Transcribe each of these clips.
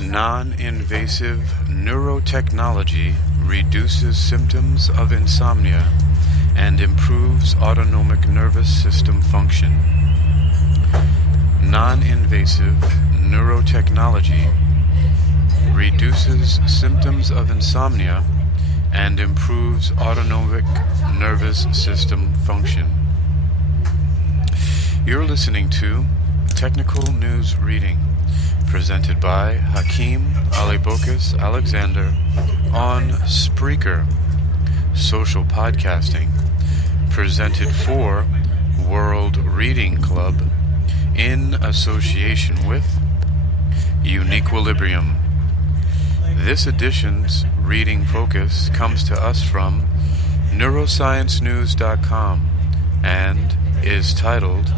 Non-invasive neurotechnology reduces symptoms of insomnia and improves autonomic nervous system function. Non-invasive neurotechnology reduces symptoms of insomnia and improves autonomic nervous system function. You're listening to Technical News Reading, presented by Hakeem Alibokis Alexander on Spreaker, social podcasting, presented for World Reading Club in association with UniquilibriuM. This edition's reading focus comes to us from neurosciencenews.com and is titled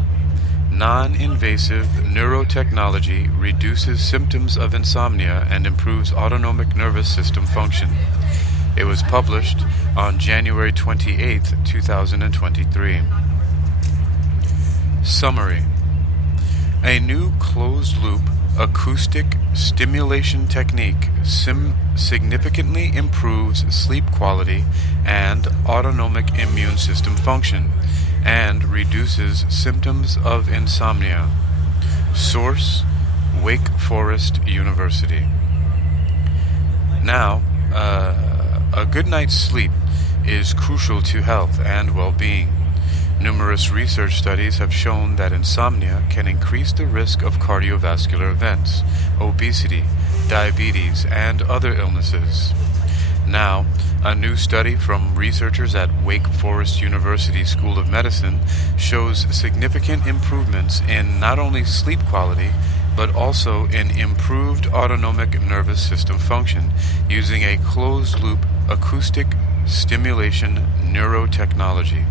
Non-invasive neurotechnology reduces symptoms of insomnia and improves autonomic nervous system function. It was published on January 28, 2023. Summary. A new closed-loop acoustic stimulation technique significantly improves sleep quality and autonomic immune system function and reduces symptoms of insomnia. Source: Wake Forest University. Now, a good night's sleep is crucial to health and well-being. Numerous research studies have shown that insomnia can increase the risk of cardiovascular events, obesity, diabetes, and other illnesses. Now, a new study from researchers at Wake Forest University School of Medicine shows significant improvements in not only sleep quality, but also in improved autonomic nervous system function using a closed-loop acoustic stimulation neurotechnology.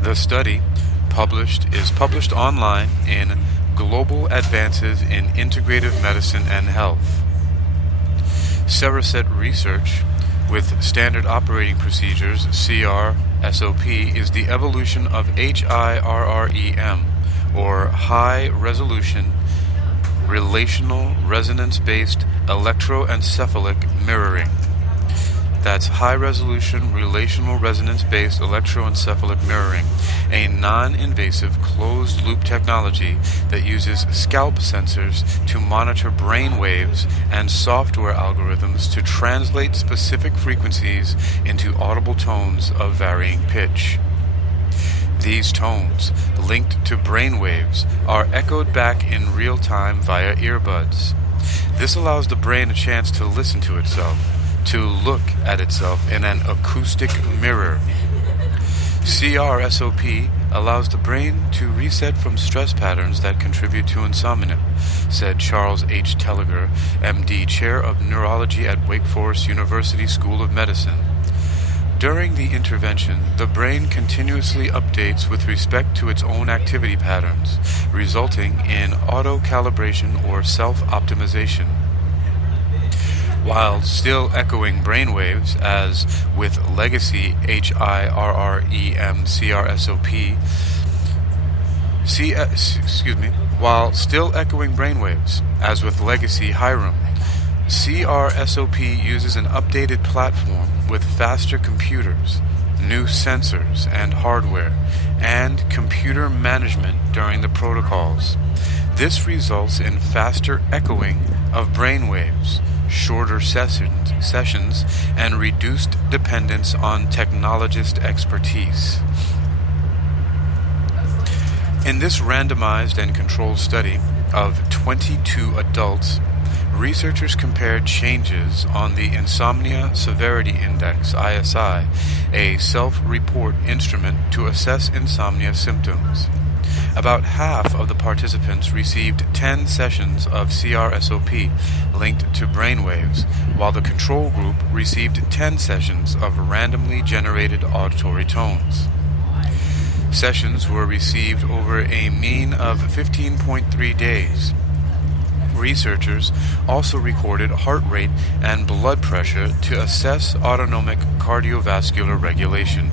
The study is published online in Global Advances in Integrative Medicine and Health. Cereset Research, with Standard Operating Procedures (CR-SOP), is the evolution of HIRREM, or High Resolution Relational Resonance-Based Electroencephalic Mirroring. That's high-resolution relational resonance-based electroencephalic mirroring, a non-invasive closed-loop technology that uses scalp sensors to monitor brain waves and software algorithms to translate specific frequencies into audible tones of varying pitch. These tones, linked to brain waves, are echoed back in real time via earbuds. This allows the brain a chance to listen to itself, to look at itself in an acoustic mirror. CRSOP allows the brain to reset from stress patterns that contribute to insomnia, said Charles H. Telliger, MD, Chair of Neurology at Wake Forest University School of Medicine. During the intervention, the brain continuously updates with respect to its own activity patterns, resulting in auto-calibration or self-optimization. While still echoing brainwaves, as with legacy HIRREM CRSOP, while still echoing brainwaves, as with legacy HIREM, CRSOP uses an updated platform with faster computers, new sensors and hardware, and computer management during the protocols. This results in faster echoing of brainwaves, shorter sessions, and reduced dependence on technologist expertise. In this randomized and controlled study of 22 adults, researchers compared changes on the Insomnia Severity Index, ISI, a self-report instrument to assess insomnia symptoms. About half of the participants received 10 sessions of CRSOP linked to brainwaves, while the control group received 10 sessions of randomly generated auditory tones. Sessions were received over a mean of 15.3 days. Researchers also recorded heart rate and blood pressure to assess autonomic cardiovascular regulation.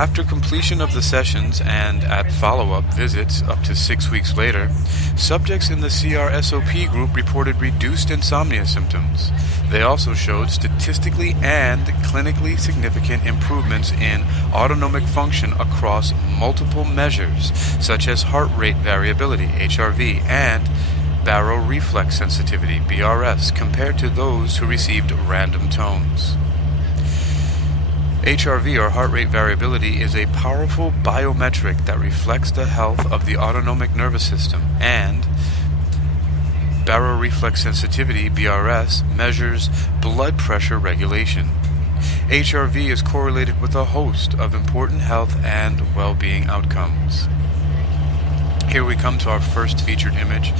After completion of the sessions and at follow-up visits up to 6 weeks later, subjects in the CRSOP group reported reduced insomnia symptoms. They also showed statistically and clinically significant improvements in autonomic function across multiple measures, such as heart rate variability, HRV, and baroreflex sensitivity, BRS, compared to those who received random tones. HRV, or heart rate variability, is a powerful biometric that reflects the health of the autonomic nervous system, and baroreflex sensitivity, BRS, measures blood pressure regulation. HRV is correlated with a host of important health and well-being outcomes. Here we come to our first featured image,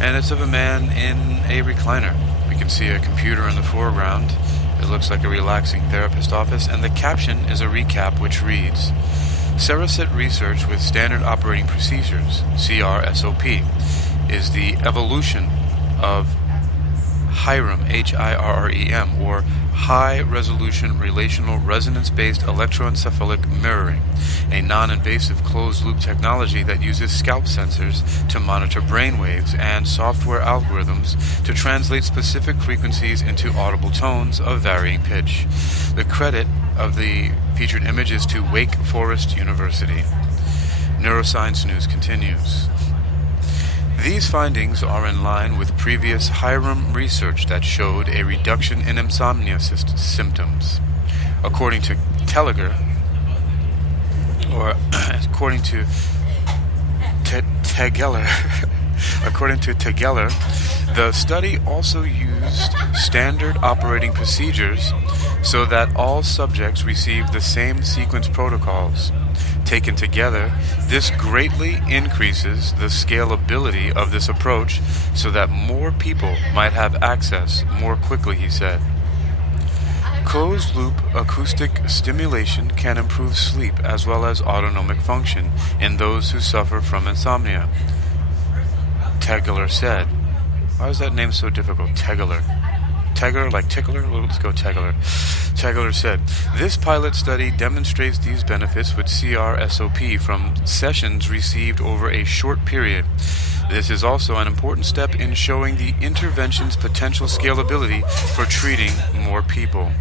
and it's of a man in a recliner. We can see a computer in the foreground. It looks like a relaxing therapist office, and the caption is a recap which reads, Cereset research with standard operating procedures, CRSOP, is the evolution of HIREM, HIRREM, or high-resolution relational resonance-based electroencephalic mirroring, a non-invasive closed-loop technology that uses scalp sensors to monitor brain waves and software algorithms to translate specific frequencies into audible tones of varying pitch. The credit of the featured image is to Wake Forest University. Neuroscience News continues. These findings are in line with previous HIREM research that showed a reduction in insomnia symptoms. According to Tegeler, the study also used standard operating procedures so that all subjects received the same sequence protocols. Taken together, this greatly increases the scalability of this approach so that more people might have access more quickly, he said. Closed-loop acoustic stimulation can improve sleep as well as autonomic function in those who suffer from insomnia, Tegeler said. Why is that name so difficult? Tegeler, like tickler? Let's go Tegeler. Tegeler said, this pilot study demonstrates these benefits with CRSOP from sessions received over a short period. This is also an important step in showing the intervention's potential scalability for treating more people.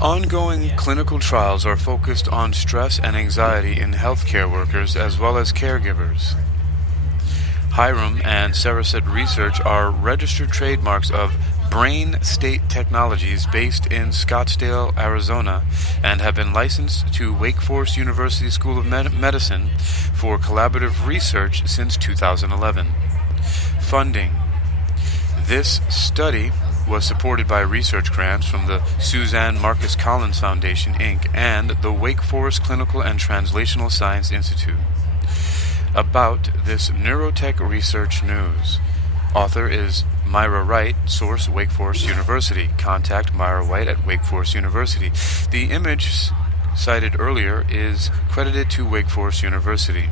Ongoing clinical trials are focused on stress and anxiety in healthcare workers as well as caregivers. HIREM and Cereset research are registered trademarks of Brain State Technologies based in Scottsdale, Arizona, and have been licensed to Wake Forest University School of Medicine for collaborative research since 2011. Funding. This study was supported by research grants from the Suzanne Marcus Collins Foundation, Inc., and the Wake Forest Clinical and Translational Science Institute. About this Neurotech research news. Author is Myra Wright, source Wake Forest University. Contact Myra Wright at Wake Forest University. The image cited earlier is credited to Wake Forest University.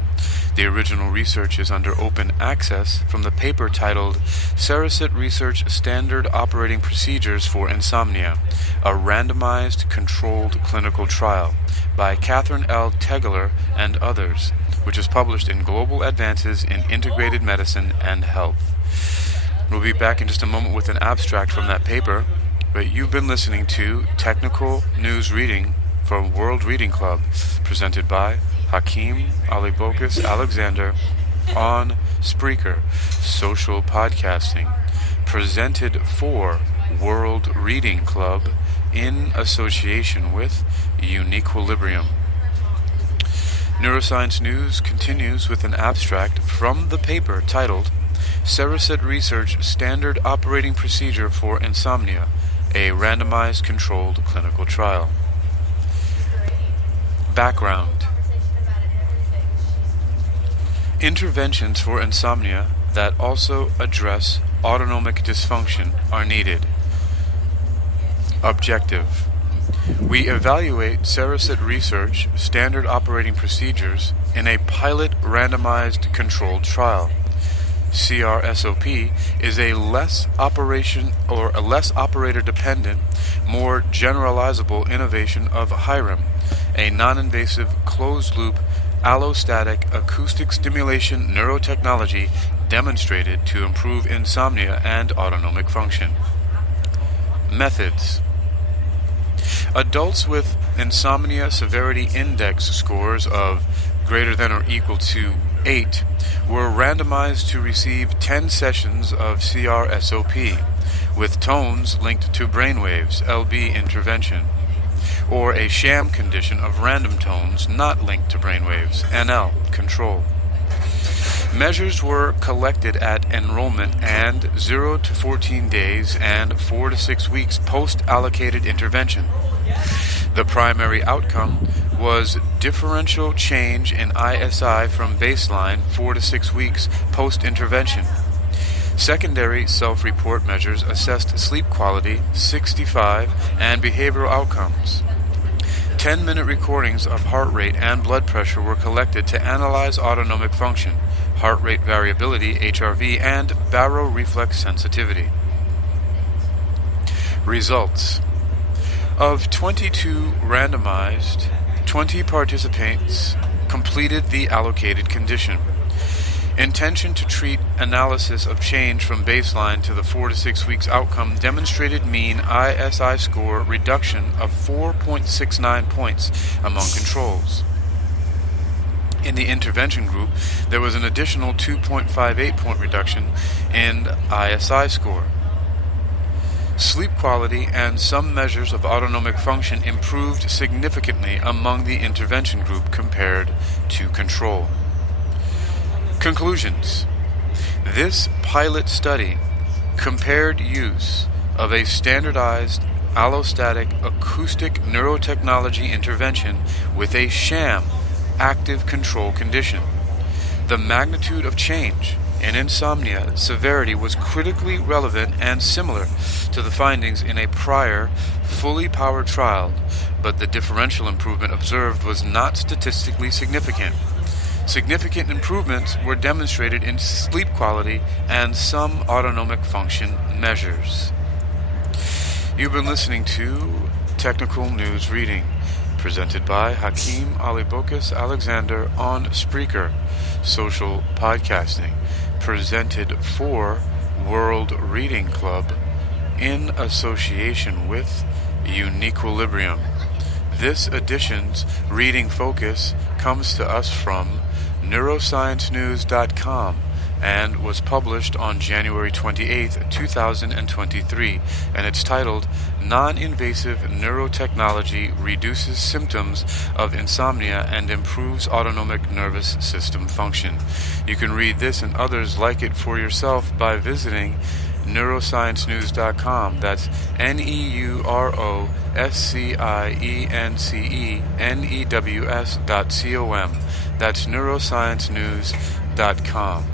The original research is under open access from the paper titled Cereset Research Standard Operating Procedures for Insomnia, a randomized controlled clinical trial by Catherine L. Tegeler and others, which is published in Global Advances in Integrated Medicine and Health. We'll be back in just a moment with an abstract from that paper, but you've been listening to Technical News Reading from World Reading Club, presented by Hakeem Alibokus Alexander on Spreaker, social podcasting, presented for World Reading Club in association with UniquilibriuM. Neuroscience News continues with an abstract from the paper titled Cereset Research Standard Operating Procedure for Insomnia, a randomized controlled clinical trial. Background. Interventions for insomnia that also address autonomic dysfunction are needed. Objective. We evaluate Cereset Research Standard Operating Procedures in a pilot randomized controlled trial. CRSOP is a less operator-dependent, more generalizable innovation of HIREM, a non-invasive closed-loop allostatic acoustic stimulation neurotechnology demonstrated to improve insomnia and autonomic function. Methods. Adults with insomnia severity index scores of greater than or equal to 8 were randomized to receive 10 sessions of CRSOP with tones linked to brainwaves, LB intervention, or a sham condition of random tones not linked to brainwaves, NL control. Measures were collected at enrollment and 0 to 14 days and 4 to 6 weeks post-allocated intervention. The primary outcome was differential change in ISI from baseline 4 to 6 weeks post-intervention. Secondary self-report measures assessed sleep quality, 65, and behavioral outcomes. 10-minute recordings of heart rate and blood pressure were collected to analyze autonomic function, heart rate variability, HRV, and baroreflex sensitivity. Results. Of 22 randomized, 20 participants completed the allocated condition. Intention to treat analysis of change from baseline to the 4 to 6 weeks outcome demonstrated mean ISI score reduction of 4.69 points among controls. In the intervention group, there was an additional 2.58 point reduction in ISI score. Sleep quality and some measures of autonomic function improved significantly among the intervention group compared to control. Conclusions. This pilot study compared use of a standardized allostatic acoustic neurotechnology intervention with a sham active control condition. The magnitude of change in insomnia severity was critically relevant and similar to the findings in a prior, fully powered trial, but the differential improvement observed was not statistically significant. Significant improvements were demonstrated in sleep quality and some autonomic function measures. You've been listening to Technical News Reading, presented by Hakeem Alibokas Alexander on Spreaker, social podcasting, presented for World Reading Club in association with UniquilibriuM. This edition's reading focus comes to us from neurosciencenews.com and was published on January 28, 2023, and it's titled Non-invasive Neurotechnology Reduces Symptoms of Insomnia and Improves Autonomic Nervous System Function. You can read this and others like it for yourself by visiting neurosciencenews.com. That's neurosciencenews.com. That's neurosciencenews.com.